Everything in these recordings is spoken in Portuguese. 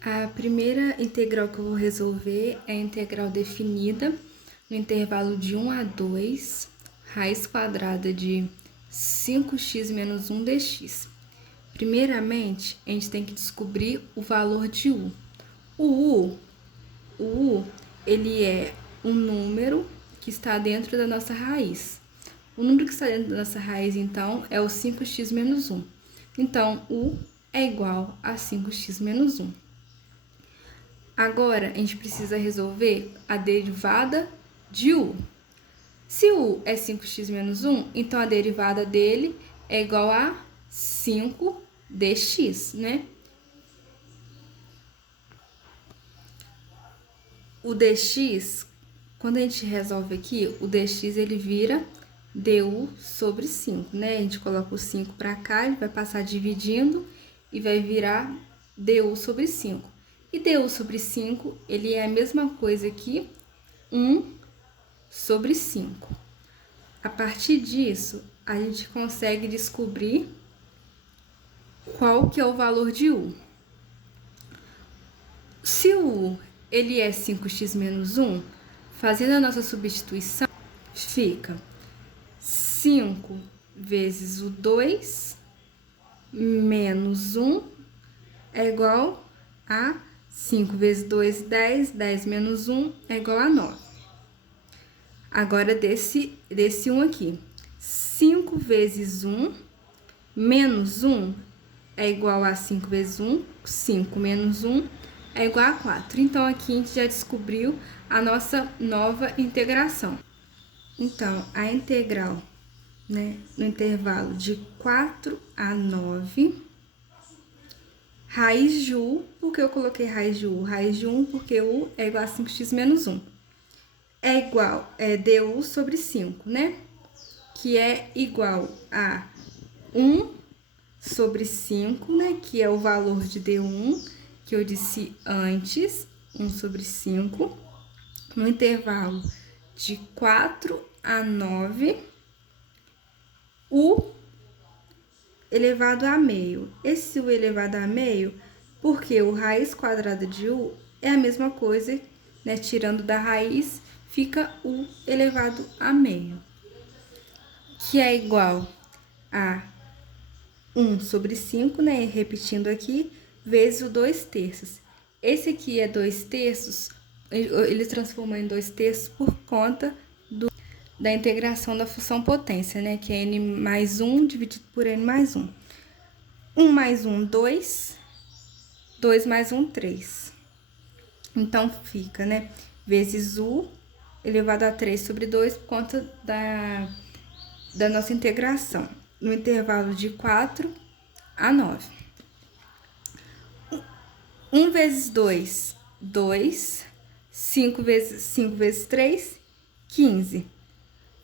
A primeira integral que eu vou resolver é a integral definida no intervalo de 1 a 2, raiz quadrada de 5x menos 1 dx. Primeiramente, a gente tem que descobrir o valor de u. O u, ele é um número que está dentro da nossa raiz. O número que está dentro da nossa raiz, então, é o 5x menos 1. Então, u é igual a 5x menos 1. Agora, a gente precisa resolver a derivada de u. Se u é 5x menos 1, então a derivada dele é igual a 5dx, né? O dx, quando a gente resolve aqui, o dx ele vira du sobre 5, né? A gente coloca o 5 para cá, ele vai passar dividindo e vai virar du sobre 5. E du sobre 5, ele é a mesma coisa que 1 sobre 5. A partir disso, a gente consegue descobrir qual que é o valor de u. Se o u ele é 5x menos 1, fazendo a nossa substituição, fica 5 vezes o 2 menos 1 é igual a 5 vezes 2, 10. 10 menos 1 é igual a 9. Agora, desse 1 aqui. 5 vezes 1 menos 1 é igual a 5 vezes 1. 5 menos 1 é igual a 4. Então, aqui a gente já descobriu a nossa nova integração. Então, a integral, né, no intervalo de 4 a 9... Raiz de u, porque eu coloquei raiz de u? Raiz de 1 porque u é igual a 5x menos 1. É igual, du sobre 5, né? Que é igual a 1 sobre 5, né? Que é o valor de d1, que eu disse antes, 1 sobre 5. No intervalo de 4 a 9, u elevado a meio. Esse u elevado a meio, porque o raiz quadrada de u é a mesma coisa, né? Tirando da raiz, fica u elevado a meio, que é igual a 1 sobre 5, né? Repetindo aqui, vezes o 2/3. Esse aqui é 2/3, ele transformou em 2/3 por conta da integração da função potência, né? Que é n mais 1 dividido por n mais 1. 1 mais 1, 2. 2 mais 1, 3. Então, fica, né? Vezes u elevado a 3 sobre 2 por conta da nossa integração. No intervalo de 4 a 9. 1 vezes 2, 2. 5 vezes 3, 15.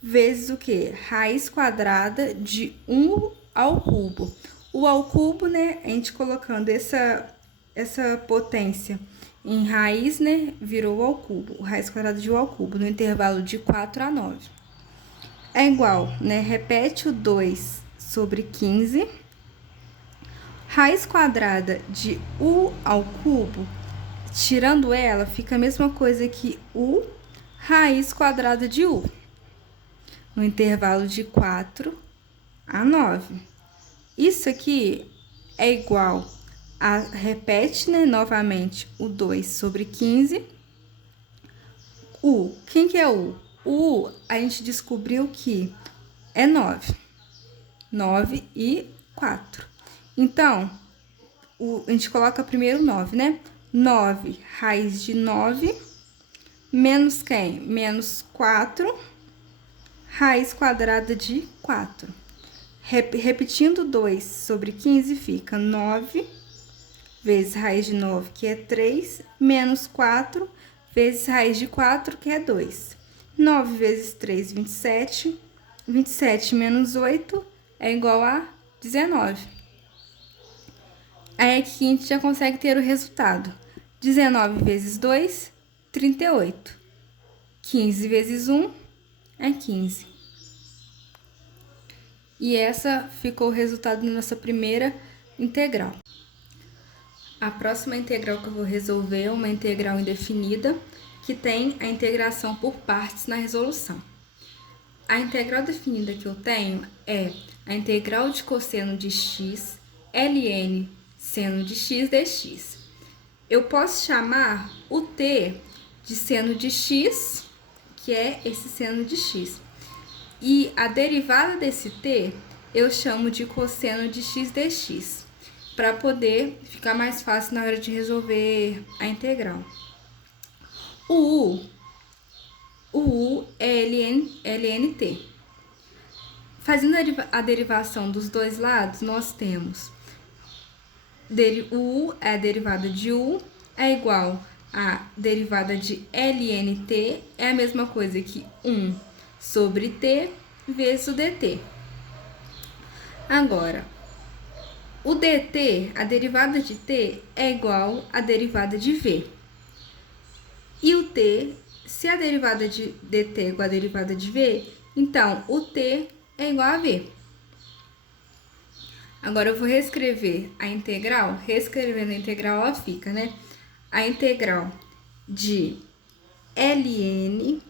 Vezes o quê? Raiz quadrada de 1 ao cubo. O ao cubo, né? A gente colocando essa potência em raiz, né? Virou ao cubo. Raiz quadrada de 1 ao cubo, no intervalo de 4 a 9. É igual, né? Repete o 2 sobre 15. Raiz quadrada de u ao cubo, tirando ela, fica a mesma coisa que u raiz quadrada de u, no intervalo de 4 a 9. Isso aqui é igual a, repete, né, novamente, o 2 sobre 15. U, quem que é u? O u, a gente descobriu que é 9. 9 e 4. Então, a gente coloca primeiro 9, né? 9 raiz de 9, menos quem? Menos 4, raiz quadrada de 4. Repetindo 2 sobre 15, fica 9 vezes raiz de 9, que é 3, menos 4, vezes raiz de 4, que é 2. 9 vezes 3, 27. 27 menos 8 é igual a 19. Aí aqui a gente já consegue ter o resultado. 19 vezes 2, 38. 15 vezes 1 é 15. E essa ficou o resultado da nossa primeira integral. A próxima integral que eu vou resolver é uma integral indefinida, que tem a integração por partes na resolução. A integral definida que eu tenho é a integral de cosseno de x, ln seno de x dx. Eu posso chamar o t de seno de x, que é esse seno de x. E a derivada desse t eu chamo de cosseno de x dx, para poder ficar mais fácil na hora de resolver a integral. O U é ln(t). Fazendo a derivação dos dois lados, nós temos o U é a derivada de U, é igual a derivada de ln(t), é a mesma coisa que 1 sobre t vezes o dt. Agora, o dt, a derivada de t, é igual à derivada de v. E o t, se a derivada de dt é igual à derivada de v, então o t é igual a v. Agora eu vou reescrever a integral. Reescrevendo a integral, ela fica, né? A integral de ln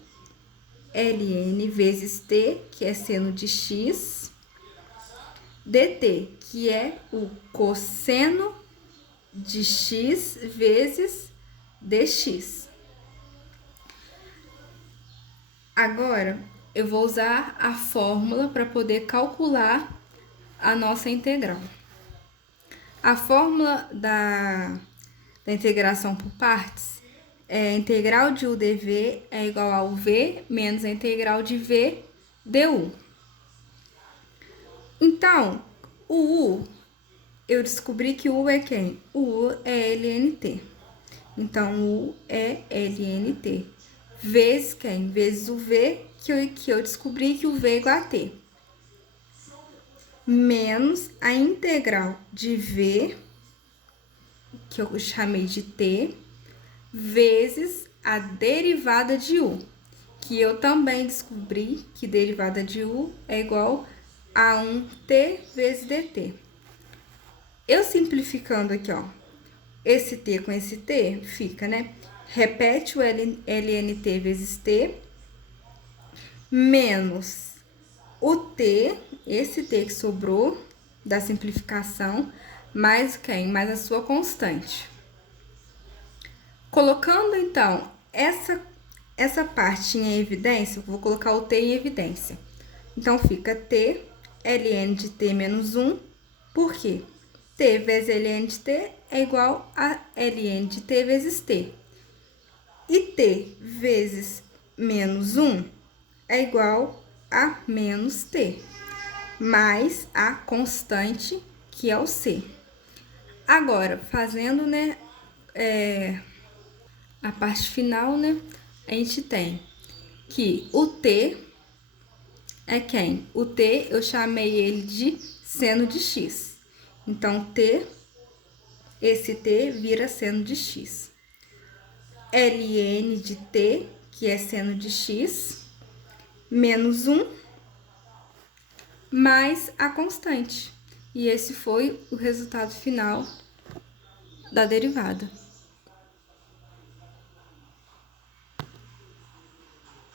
vezes t, que é seno de x, dt, que é o cosseno de x vezes dx. Agora, eu vou usar a fórmula para poder calcular a nossa integral. A fórmula da integração por partes é a integral de u dv é igual ao v menos a integral de v du. Então, o u, eu descobri que o u é quem? O u é ln(t). Então, o u é ln(t). Vezes quem? Vezes o v, que eu descobri que o v é igual a t. Menos a integral de v, que eu chamei de t, vezes a derivada de u, que eu também descobri que derivada de u é igual a 1t vezes dt. Eu simplificando aqui, ó, esse t com esse t, fica, né? Repete o ln(t) vezes t, menos o t, esse t que sobrou da simplificação, mais quem? Mais a sua constante. Colocando, então, essa parte em evidência, eu vou colocar o t em evidência. Então, fica t, ln de t menos 1, por quê? T vezes ln de t é igual a ln de t vezes t. E t vezes menos 1 é igual a menos t, mais a constante, que é o c. Agora, fazendo, né, a parte final, né, a gente tem que o t é quem? O t, eu chamei ele de seno de x. Então, esse t vira seno de x. ln de t, que é seno de x, menos 1, mais a constante. E esse foi o resultado final da derivada.